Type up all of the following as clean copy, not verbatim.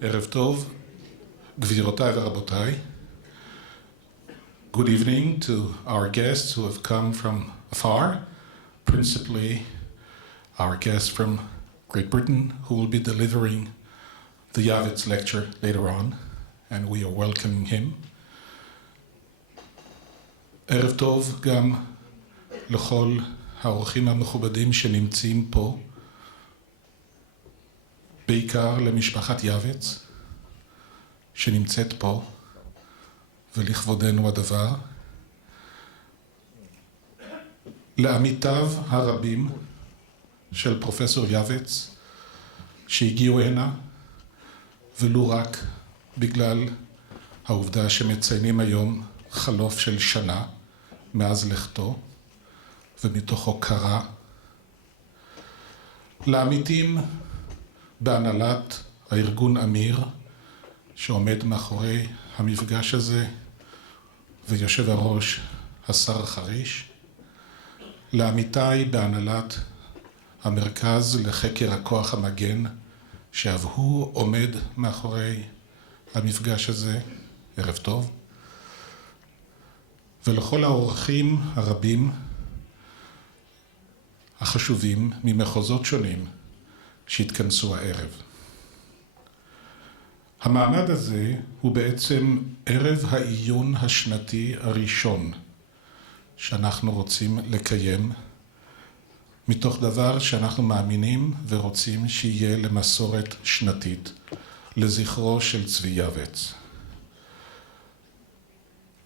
ערב טוב, גבירותיי ורבותיי. Good evening to our guests who have come from afar, principally our guest from Great Britain who will be delivering the Yavץ lecture later on, and we are welcoming him. ערב טוב גם לכל האורחים המכובדים שנמצאים פה, בעיקר למשפחת יעבץ שנמצאת פה ולכבודנו הדבר, לעמיתיו הרבים של פרופסור יעבץ שהגיעו הנה, ולו רק בגלל העובדה שמציינים היום חלוף של שנה מאז לכתו, ומתוך הוקרה לעמיתים בהנהלת הארגון אמיר שעומד מאחורי המפגש הזה, ויושב הראש השר חריש, לעמיתיי בהנהלת המרכז לחקר הכוח המגן שאף הוא עומד מאחורי המפגש הזה, ערב טוב, ולכל האורחים הרבים החשובים ממחוזות שונים שהתכנסו הערב. המעמד הזה הוא בעצם ערב העיון השנתי הראשון שאנחנו רוצים לקיים, מתוך דבר שאנחנו מאמינים ורוצים שיהיה למסורת שנתית לזכרו של צבי יעבץ.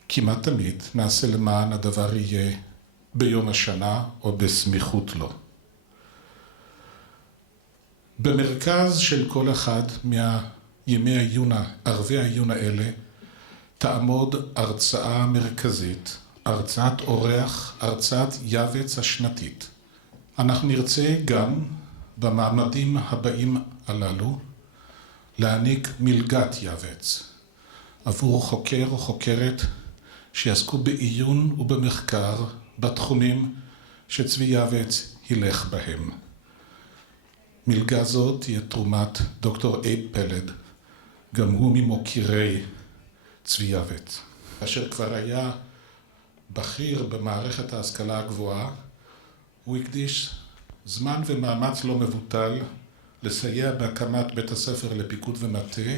כמעט תמיד נעשה למען הדבר יהיה ביום השנה או בסמיכות לו. במרכז של כל אחד מימי העיון, ערבי העיון האלה, תעמוד הרצאה מרכזית, הרצאת אורח, הרצאת יעבץ השנתית. אנחנו נרצה גם במעמדים הבאים הללו להעניק מלגת יעבץ עבור חוקר או חוקרת שיעסקו בעיון ובמחקר בתחומים שצבי יעבץ ילך בהם. מלגה זאת תהיה תרומת דוקטור אייב פלד, גם הוא ממוקירי צבי יעבץ. אשר כבר היה בכיר במערכת ההשכלה הגבוהה, הוא הקדיש זמן ומאמץ לא מבוטל לסייע בהקמת בית הספר לפיקוד ומטה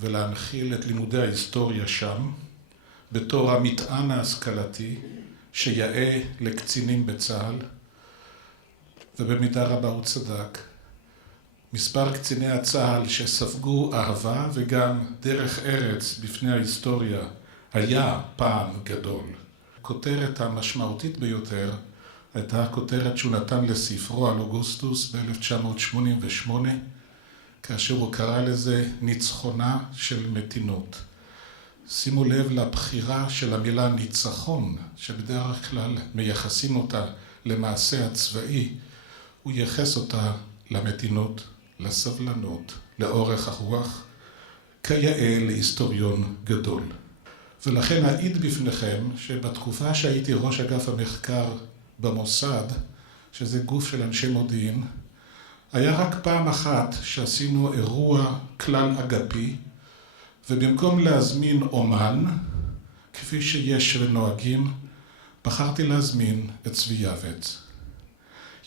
ולהנחיל את לימודי ההיסטוריה שם, בתור המטען ההשכלתי שיאה לקצינים בצה"ל, ובמידה רבה הוא צדק. מספר קציני הצה"ל שספגו אהבה וגם דרך ארץ בפני ההיסטוריה היה פעם גדול. הכותרת המשמעותית ביותר הייתה הכותרת שהוא נתן לספרו על אוגוסטוס ב-1988, כאשר הוא קרא לזה ניצחונה של מתינות. שימו לב לבחירה של המילה ניצחון, שבדרך כלל מייחסים אותה למעשה הצבאי, הוא ייחס אותה למתינות, לסבלנות, לאורך הרוח, כיאה להיסטוריון גדול. ולכן אעיד בפניכם שבתקופה שהייתי ראש אגף המחקר במוסד, שזה גוף של אנשי מודיעין, היה רק פעם אחת שעשינו אירוע כלל אגפי, ובמקום להזמין אומן, כפי שיש ונוהגים, בחרתי להזמין את צבי יעבץ.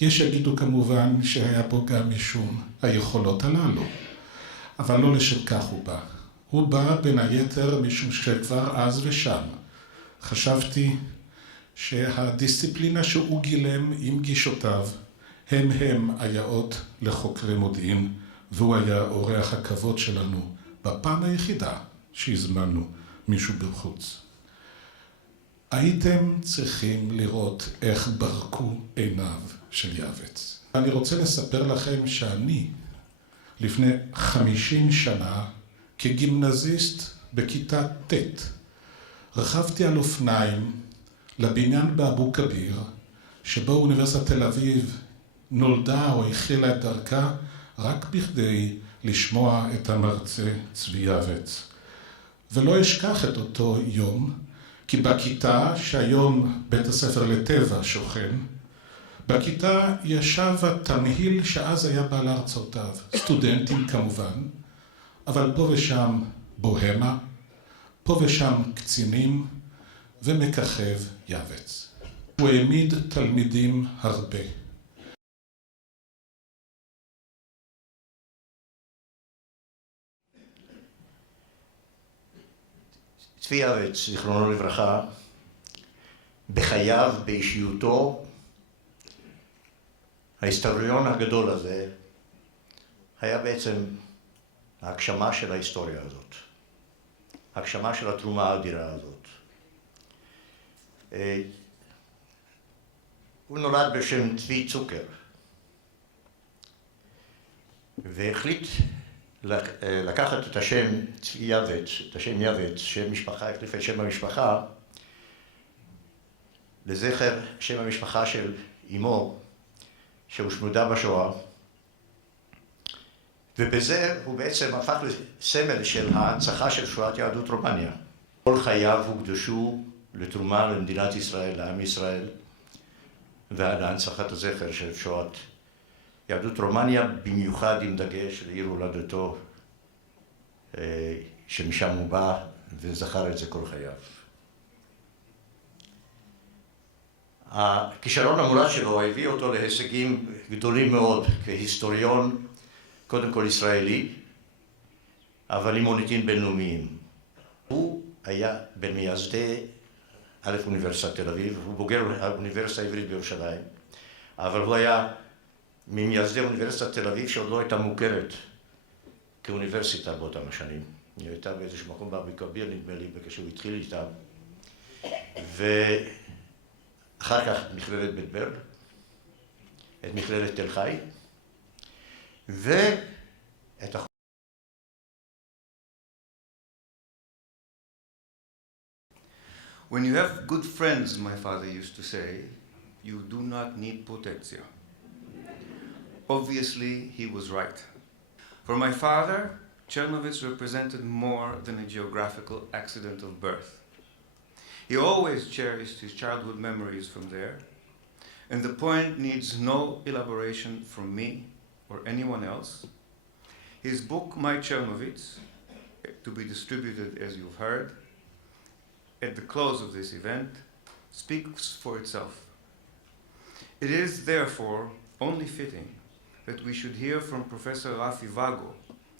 יש שיגידו כמובן שהיה פה גם משום היכולות הללו, אבל לא לשם כך הוא בא. הוא בא בין היתר משום שכבר אז ושם חשבתי שהדיסציפלינה שהוא גילם עם גישותיו הם היאות לחוקרי מודיעין, והוא היה אורח הכבוד שלנו בפעם היחידה שהזמנו מישהו בחוץ. הייתם צריכים לראות איך ברקו עיניו של יעבץ. אני רוצה לספר לכם שאני לפני 50 שנה כגימנזיסט בכיתה ט' רכבתי על אופניים לבניין באבו כביר, שבו אוניברסיטת תל אביב נולדה או החלה את דרכה, רק בכדי לשמוע את המרצה צבי יעבץ. ולא אשכח את אותו יום, כי בכיתה שהיום בית הספר לטבע שוכן, בכיתה ישב התמהיל שאז היה בעל הרצאותיו, סטודנטים כמובן, אבל פה ושם בוהמה, פה ושם קצינים, ומככב יעבץ. הוא העמיד תלמידים הרבה. צבי יעבץ, זיכרונו לברכה, בחייו, באישיותו, ההיסטוריון הגדול הזה היה בעצם ההגשמה של ההיסטוריה הזאת, הגשמה של התרומה האדירה הזאת. הוא נולד בשם צבי צוקר, והחליט לקחת את השם צבי יעבץ, את השם יעבץ, שם משפחה, החליף את שם המשפחה, לזכר שם המשפחה של אמו, שהושמדה בשואה, ובזה הוא בעצם הפך לסמל של ההנצחה של שואת יהדות רומניה. כל חייו הוקדשו לתרומה למדינת ישראל, לעם ישראל, ולהנצחת הזכר של שואת יהדות רומניה, במיוחד עם דגש לעיר הולדתו, שמשם הוא בא וזכר את זה כל חייו. הכישרון המולד שלו הביא אותו להישגים גדולים מאוד כהיסטוריון, קודם כל ישראלי, אבל עם מוניטין בינלאומיים. הוא היה בין מייסדי אוניברסיטת תל אביב, הוא בוגר האוניברסיטה העברית בירושלים, אבל הוא היה ממייסדי אוניברסיטת תל אביב שעוד לא הייתה מוכרת כאוניברסיטה באותם השנים. היא הייתה באיזשהו מקום באבי כביר, נדמה לי, כשהוא התחיל איתה. ואחר כך מכללת בית ברל, את מכללת תל חי, ואת When you have good friends, my father used to say, you do not need תקציר. Obviously, he was right. For my father, Czernowitz represented more than a geographical accident of birth. He always cherished his childhood memories from there, and the point needs no elaboration from me or anyone else. His book, My Czernowitz, to be distributed as you've heard, at the close of this event, speaks for itself. It is therefore only fitting that we should hear from Professor Rafi Vago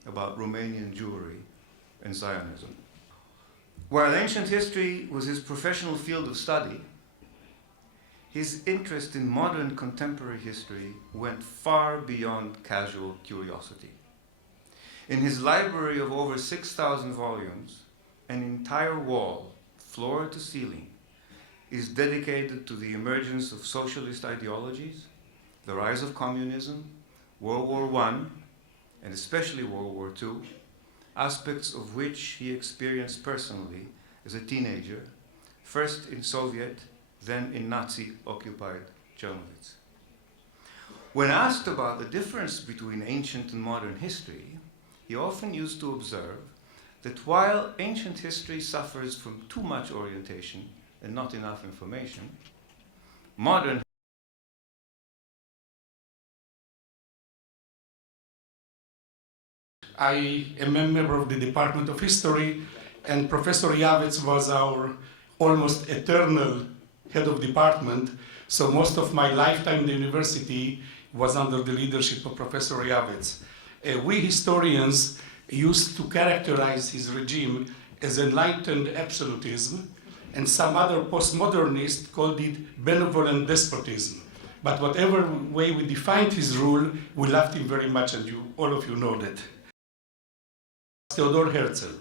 about Romanian Jewry and Zionism. While ancient history was his professional field of study, his interest in modern contemporary history went far beyond casual curiosity. In his library of over 6,000 volumes, an entire wall, floor to ceiling, is dedicated to the emergence of socialist ideologies, the rise of communism, World War I, and especially World War II, aspects of which he experienced personally as a teenager, first in Soviet, then in Nazi-occupied Czernowitz. When asked about the difference between ancient and modern history, he often used to observe that while ancient history suffers from too much orientation and not enough information, modern I am a member of the Department of History, and Professor Yavץ was our almost eternal head of department, so most of my lifetime in the university was under the leadership of Professor Yavץ. We historians used to characterize his regime as enlightened absolutism, and some other postmodernists called it benevolent despotism. But whatever way we defined his rule, we loved him very much, and all of you know that. Theodor Herzl,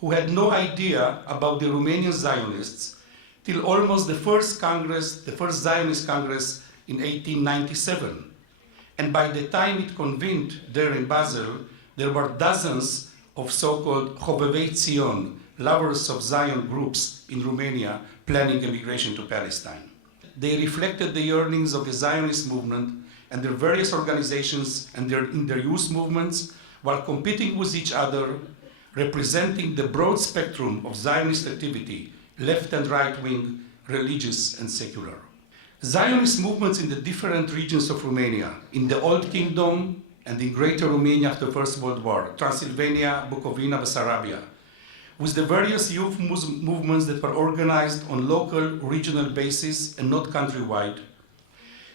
who had no idea about the Romanian Zionists till almost the first Zionist Congress in 1897. And by the time it convened there in Basel, there were dozens of so-called Chobevei Zion, lovers of Zion groups in Romania planning emigration to Palestine. They reflected the yearnings of the Zionist movement and their various organizations and in their youth movements, while competing with each other, representing the broad spectrum of Zionist activity, left and right wing, religious and secular. Zionist movements in the different regions of Romania, in the Old Kingdom, and in Greater Romania after the First World War, Transylvania, Bukovina, Bessarabia, with the various youth movements that were organized on local, regional basis and not countrywide,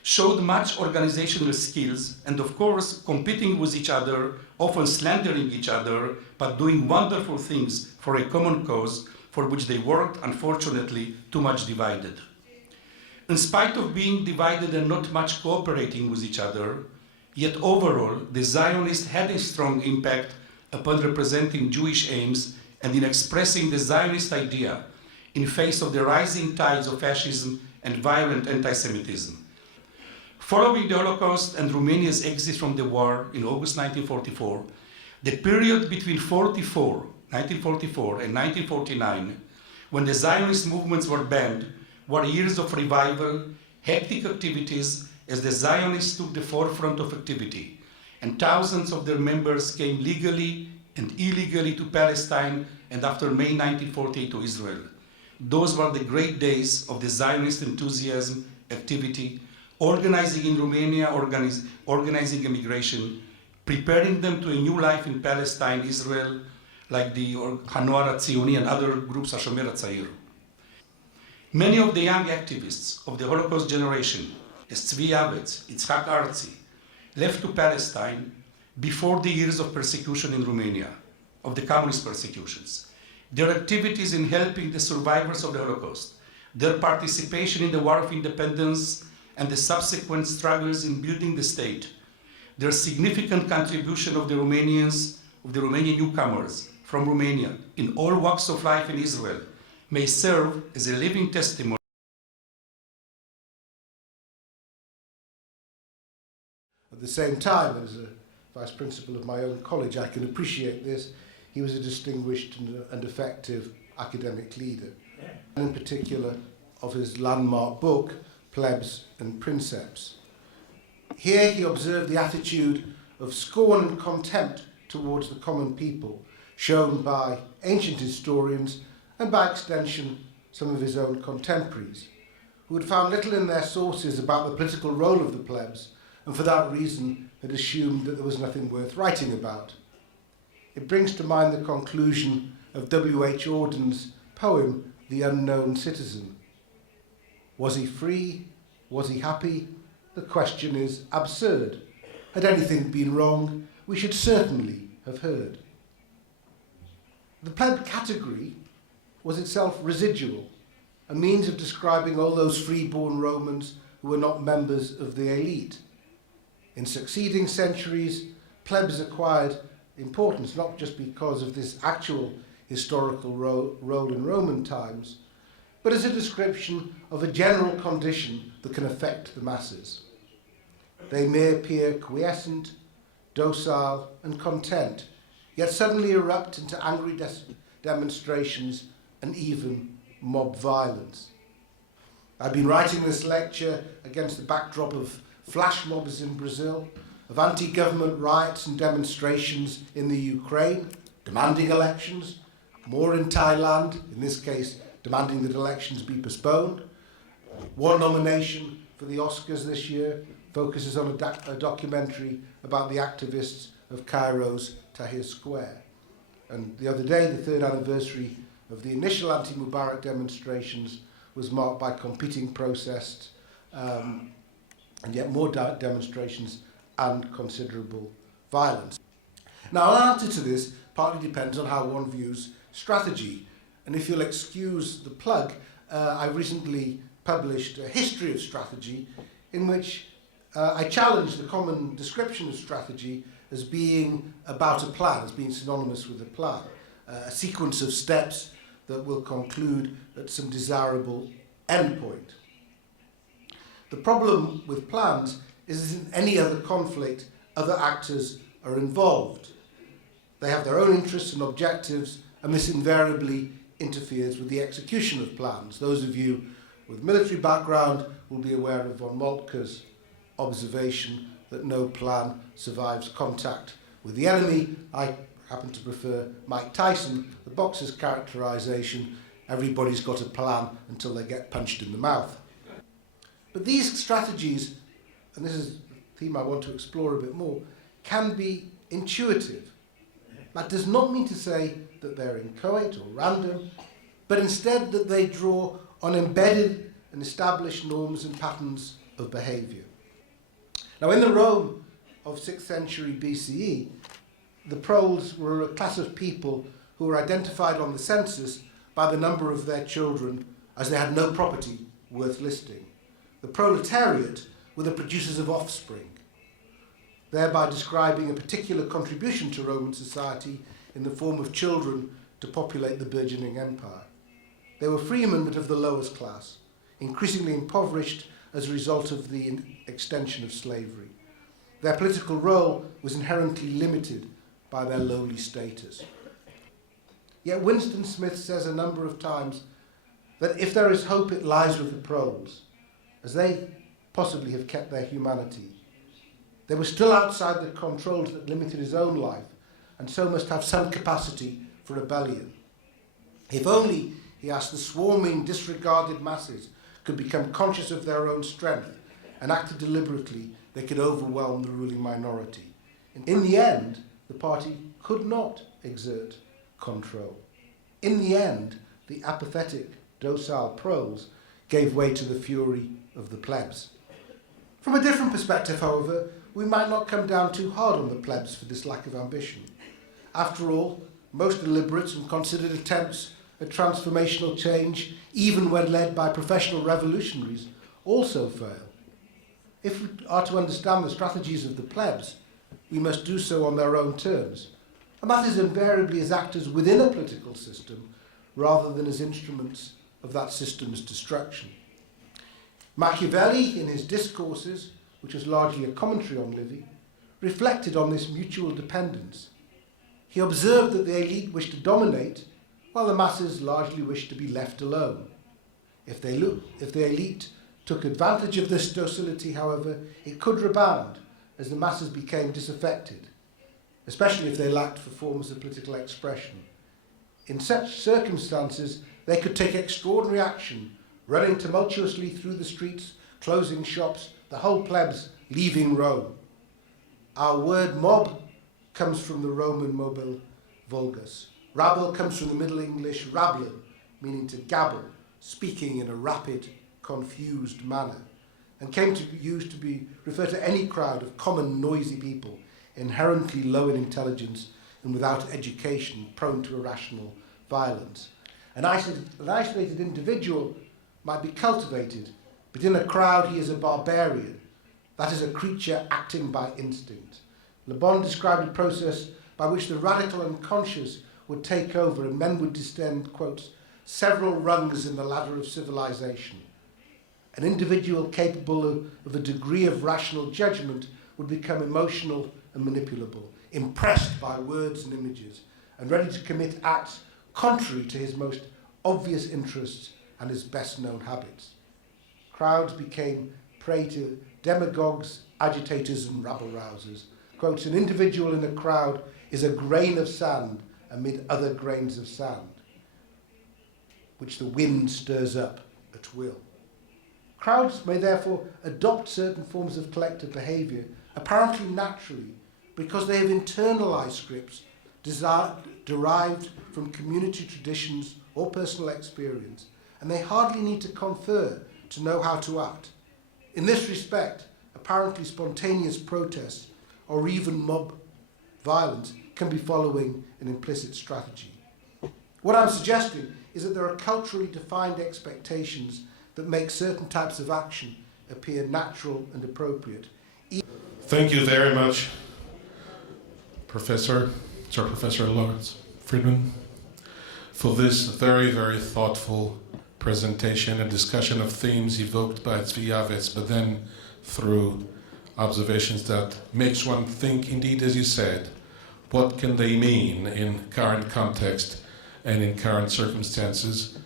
showed much organizational skills and of course competing with each other, often slandering each other, but doing wonderful things for a common cause for which they worked, unfortunately, too much divided. In spite of being divided and not much cooperating with each other, yet overall, the Zionists had a strong impact upon representing Jewish aims and in expressing the Zionist idea in face of the rising tides of fascism and violent anti-Semitism. Following the Holocaust and Romania's exit from the war in August 1944, the period between 1944 and 1949, when the Zionist movements were banned, were years of revival, hectic activities as the Zionists took the forefront of activity, and thousands of their members came legally and illegally to Palestine and after May 1948 to Israel. Those were the great days of the Zionist enthusiasm, activity, organizing in Romania, organizing immigration, preparing them to a new life in Palestine, Israel, like the Hanoar Tzioni and other groups, Hashomer Hatzair. Many of the young activists of the Holocaust generation, as Tzvi Ya'bez, Yitzhak Arzi, left to Palestine before the years of persecution in Romania, of the communist persecutions. Their activities in helping the survivors of the Holocaust, their participation in the War of Independence and the subsequent struggles in building the state, their significant contribution of the Romanian newcomers from Romania in all walks of life in Israel may serve as a living testimony. At the same time, as a vice principal of my own college, I can appreciate this. He was a distinguished and effective academic leader. Yeah. And in particular, of his landmark book, Plebs and Princeps. Here he observed the attitude of scorn and contempt towards the common people, shown by ancient historians and by extension some of his own contemporaries, who had found little in their sources about the political role of the plebs and for that reason had assumed that there was nothing worth writing about. It brings to mind the conclusion of W.H. Auden's poem, The Unknown Citizen. Was he free? Was he happy? The question is absurd. Had anything been wrong, we should certainly have heard. The pleb category was itself residual, a means of describing all those freeborn Romans who were not members of the elite. In succeeding centuries, plebs acquired importance not just because of this actual historical role in Roman times, but as a description of a general condition that can affect the masses. They may appear quiescent, docile, and content, yet suddenly erupt into angry demonstrations and even mob violence. I've been writing this lecture against the backdrop of flash mobs in Brazil, of anti-government riots and demonstrations in the Ukraine, demanding elections, more in Thailand, in this case demanding that elections be postponed. One nomination for the Oscars this year focuses on a documentary about the activists of Cairo's Tahrir Square. And the other day, the third anniversary of the initial anti-Mubarak demonstrations was marked by competing protests and yet more demonstrations and considerable violence. Now, an answer to this partly depends on how one views strategy. And if you'll excuse the plug, I recently published a history of strategy in which I challenged the common description of strategy as being about a plan, as being synonymous with a plan, a sequence of steps that will conclude at some desirable endpoint. The problem with plans is that in any other conflict, other actors are involved. They have their own interests and objectives, and this invariably interferes with the execution of plans. Those of you with military background will be aware of von Moltke's observation that no plan survives contact with the enemy. I happen to prefer Mike Tyson, the boxer's characterization, everybody's got a plan until they get punched in the mouth. But these strategies, and this is a theme I want to explore a bit more, can be intuitive. That does not mean to say that they're inchoate or random, but instead that they draw on embedded and established norms and patterns of behaviour. Now, in the Rome of 6th century BCE, the proles were a class of people who were identified on the census by the number of their children, as they had no property worth listing. The proletariat were the producers of offspring, thereby describing a particular contribution to Roman society in the form of children to populate the burgeoning empire. They were freemen, but of the lowest class, increasingly impoverished as a result of the extension of slavery. Their political role was inherently limited by their lowly status. Yet Winston Smith says a number of times that if there is hope, it lies with the proles, as they possibly have kept their humanity. They were still outside the controls that limited his own life, and so must have some capacity for rebellion. If only, he asked, the swarming, disregarded masses could become conscious of their own strength and acted deliberately, they could overwhelm the ruling minority. In the end, the party could not exert control. In the end, the apathetic, docile proles gave way to the fury of the plebs. From a different perspective, however, we might not come down too hard on the plebs for this lack of ambition. After all, most deliberate and considered attempts at transformational change, even when led by professional revolutionaries, also fail. If we are to understand the strategies of the plebs, we must do so on their own terms, and that is invariably as actors within a political system rather than as instruments of that system's destruction. Machiavelli, in his Discourses, which was largely a commentary on Livy, reflected on this mutual dependence. He observed that the elite wished to dominate, while the masses largely wished to be left alone. If the elite took advantage of this docility, however, it could rebound as the masses became disaffected, especially if they lacked for forms of political expression. In such circumstances, they could take extraordinary action, running tumultuously through the streets, closing shops, the whole plebs leaving Rome. Our word mob comes from the Roman mobile vulgus. Rabble comes from the Middle English rablin, meaning to gabble, speaking in a rapid, confused manner, and came to be used to be referred to any crowd of common, noisy people, inherently low in intelligence and without education, prone to irrational violence. An isolated individual might be cultivated, but in a crowd he is a barbarian. That is a creature acting by instinct. Le Bon described a process by which the radical unconscious would take over and men would descend, quotes, several rungs in the ladder of civilization. An individual capable of a degree of rational judgment would become emotional and manipulable, impressed by words and images, and ready to commit acts contrary to his most obvious interests and his best-known habits. Crowds became prey to demagogues, agitators, and rabble-rousers. Quotes, an individual in a crowd is a grain of sand amid other grains of sand, which the wind stirs up at will. Crowds may therefore adopt certain forms of collective behaviour apparently naturally because they have internalized scripts derived from community traditions or personal experience, and they hardly need to confer to know how to act. In this respect, apparently spontaneous protests or even mob violence can be following an implicit strategy. What I'm suggesting is that there are culturally defined expectations that make certain types of action appear natural and appropriate. Thank you very much, Professor Lawrence Friedman, for this very, very thoughtful presentation and discussion of themes evoked by Yעבץ, but then through observations that makes one think, indeed, as you said, what can they mean in current context and in current circumstances?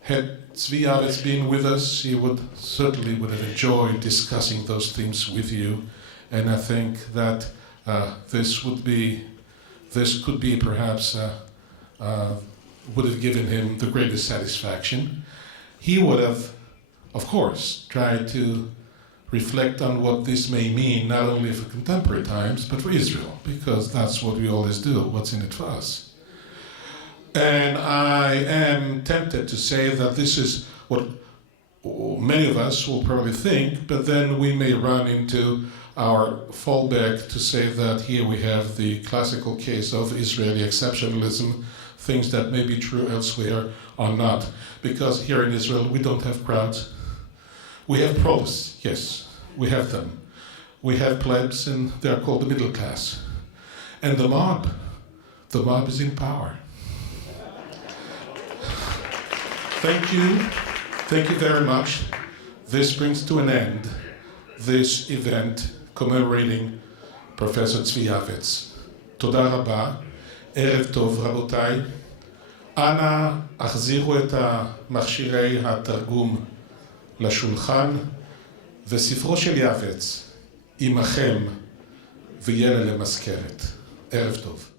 Had Yעvץ been with us, he certainly would have enjoyed discussing those themes with you, and I think that this could be perhaps would have given him the greatest satisfaction. He would have, of course, tried to reflect on what this may mean, not only for contemporary times, but for Israel, because that's what we always do, what's in it for us. And I am tempted to say that this is what many of us will probably think, but then we may run into our fallback to say that here we have the classical case of Israeli exceptionalism, things that may be true elsewhere are not. Because here in Israel we don't have crowds. We have provosts, yes, we have them. We have plebs, and they are called the middle class. And the mob is in power. Thank you very much. This brings to an end this event commemorating Professor צבי יעבץ. תודה רבה, ערב טוב רבותיי. אנא החזירו את מכשירי התרגום לשולחן, וספרו של יעבץ עמכם ויהיה למזכרת. ערב טוב.